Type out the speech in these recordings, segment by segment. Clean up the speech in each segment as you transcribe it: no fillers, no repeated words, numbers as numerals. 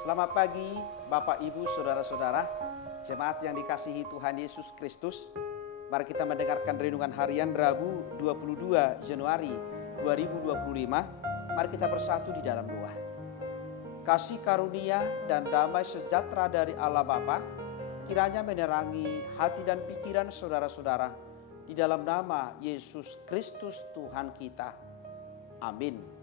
Selamat pagi Bapak, Ibu, Saudara-saudara, jemaat yang dikasihi Tuhan Yesus Kristus. Mari kita mendengarkan renungan harian Rabu 22 Januari 2025. Mari kita bersatu di dalam doa. Kasih karunia dan damai sejahtera dari Allah Bapa kiranya menerangi hati dan pikiran saudara-saudara di dalam nama Yesus Kristus Tuhan kita. Amin.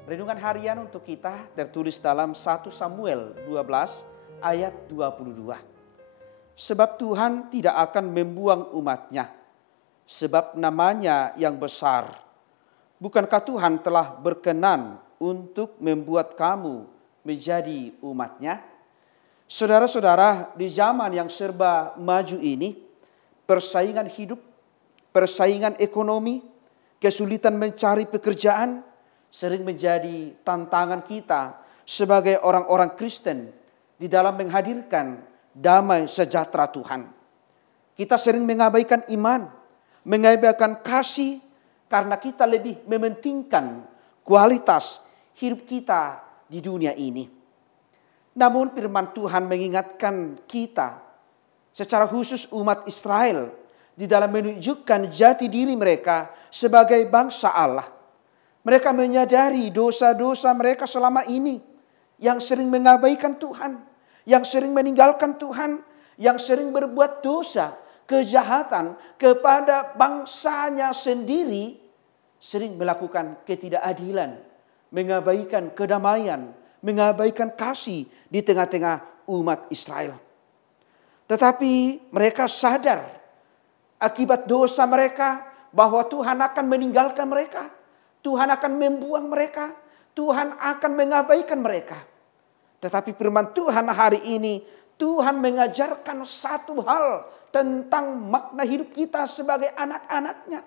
Renungan harian untuk kita tertulis dalam 1 Samuel 12 ayat 22. Sebab Tuhan tidak akan membuang umatnya, sebab namanya yang besar. Bukankah Tuhan telah berkenan untuk membuat kamu menjadi umatnya? Saudara-saudara, di zaman yang serba maju ini, persaingan hidup, persaingan ekonomi, kesulitan mencari pekerjaan, sering menjadi tantangan kita sebagai orang-orang Kristen di dalam menghadirkan damai sejahtera Tuhan. Kita sering mengabaikan iman, mengabaikan kasih karena kita lebih mementingkan kualitas hidup kita di dunia ini. Namun firman Tuhan mengingatkan kita secara khusus umat Israel di dalam menunjukkan jati diri mereka sebagai bangsa Allah. Mereka menyadari dosa-dosa mereka selama ini yang sering mengabaikan Tuhan, yang sering meninggalkan Tuhan, yang sering berbuat dosa, kejahatan kepada bangsanya sendiri, sering melakukan ketidakadilan, mengabaikan kedamaian, mengabaikan kasih di tengah-tengah umat Israel. Tetapi mereka sadar akibat dosa mereka bahwa Tuhan akan meninggalkan mereka. Tuhan akan membuang mereka. Tuhan akan mengabaikan mereka. Tetapi firman Tuhan hari ini, Tuhan mengajarkan satu hal tentang makna hidup kita sebagai anak-anaknya.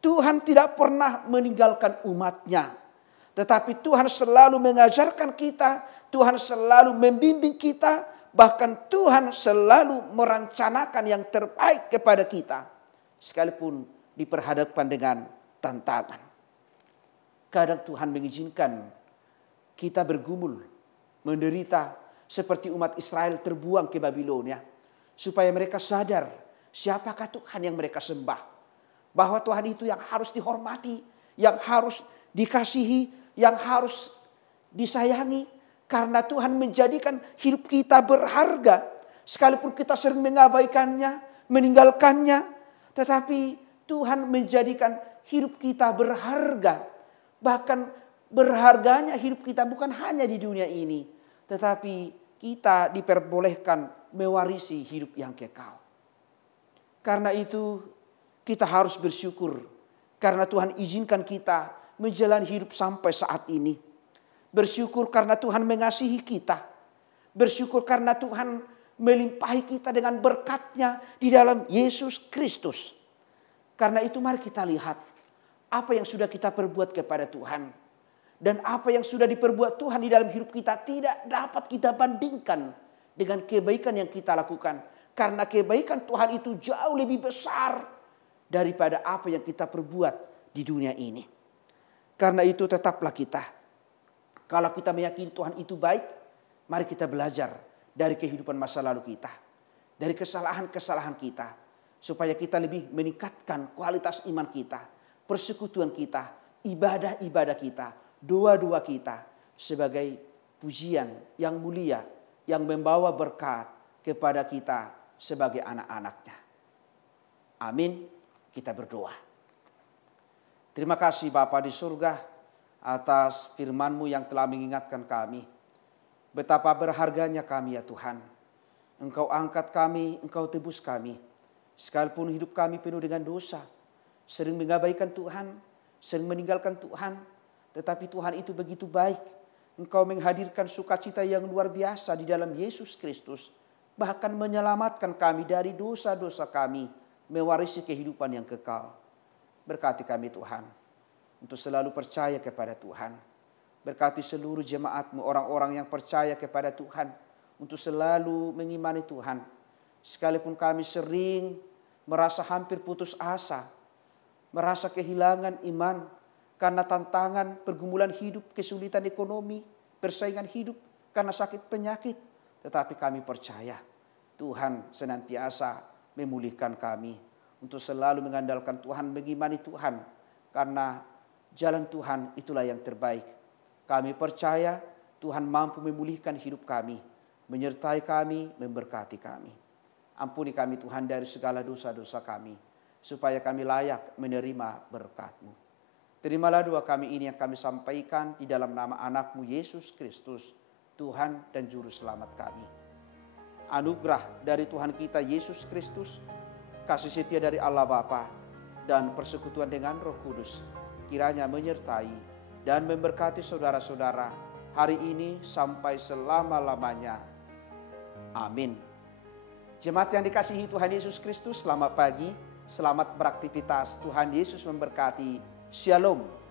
Tuhan tidak pernah meninggalkan umatnya. Tetapi Tuhan selalu mengajarkan kita, Tuhan selalu membimbing kita, bahkan Tuhan selalu merencanakan yang terbaik kepada kita. Sekalipun diperhadapkan dengan tantangan. Kadang Tuhan mengizinkan kita bergumul, menderita seperti umat Israel terbuang ke Babilonia. Supaya mereka sadar siapakah Tuhan yang mereka sembah. Bahwa Tuhan itu yang harus dihormati, yang harus dikasihi, yang harus disayangi. Karena Tuhan menjadikan hidup kita berharga. Sekalipun kita sering mengabaikannya, meninggalkannya. Tetapi Tuhan menjadikan hidup kita berharga. Bahkan berharganya hidup kita bukan hanya di dunia ini. Tetapi kita diperbolehkan mewarisi hidup yang kekal. Karena itu kita harus bersyukur. Karena Tuhan izinkan kita menjalani hidup sampai saat ini. Bersyukur karena Tuhan mengasihi kita. Bersyukur karena Tuhan melimpahi kita dengan berkat-Nya di dalam Yesus Kristus. Karena itu mari kita lihat apa yang sudah kita perbuat kepada Tuhan. Dan apa yang sudah diperbuat Tuhan di dalam hidup kita tidak dapat kita bandingkan dengan kebaikan yang kita lakukan. Karena kebaikan Tuhan itu jauh lebih besar daripada apa yang kita perbuat di dunia ini. Karena itu tetaplah kita. Kalau kita meyakini Tuhan itu baik, mari kita belajar dari kehidupan masa lalu kita. Dari kesalahan-kesalahan kita. Supaya kita lebih meningkatkan kualitas iman kita. Persekutuan kita, ibadah-ibadah kita, doa-doa kita sebagai pujian yang mulia yang membawa berkat kepada kita sebagai anak-anaknya. Amin. Kita berdoa. Terima kasih Bapa di surga atas firman-Mu yang telah mengingatkan kami. Betapa berharganya kami ya Tuhan. Engkau angkat kami, Engkau tebus kami. Sekalipun hidup kami penuh dengan dosa. Sering mengabaikan Tuhan, sering meninggalkan Tuhan. Tetapi Tuhan itu begitu baik. Engkau menghadirkan sukacita yang luar biasa di dalam Yesus Kristus. Bahkan menyelamatkan kami dari dosa-dosa kami. Mewarisi kehidupan yang kekal. Berkati kami Tuhan. Untuk selalu percaya kepada Tuhan. Berkati seluruh jemaat-Mu, orang-orang yang percaya kepada Tuhan. Untuk selalu mengimani Tuhan. Sekalipun kami sering merasa hampir putus asa. Merasa kehilangan iman karena tantangan pergumulan hidup, kesulitan ekonomi, persaingan hidup. karena sakit penyakit. Tetapi kami percaya Tuhan senantiasa memulihkan kami untuk selalu mengandalkan Tuhan, mengimani Tuhan. Karena jalan Tuhan itulah yang terbaik. Kami percaya Tuhan mampu memulihkan hidup kami, menyertai kami, memberkati kami. Ampuni kami Tuhan dari segala dosa-dosa kami, supaya kami layak menerima berkat-Mu. Terimalah doa kami ini yang kami sampaikan di dalam nama anak-Mu Yesus Kristus, Tuhan dan Juru Selamat kami. Anugerah dari Tuhan kita Yesus Kristus, kasih setia dari Allah Bapa, dan persekutuan dengan Roh Kudus, kiranya menyertai dan memberkati saudara-saudara hari ini sampai selama-lamanya. Amin. Jemaat yang dikasihi Tuhan Yesus Kristus, selamat pagi, selamat beraktivitas. Tuhan Yesus memberkati. Shalom.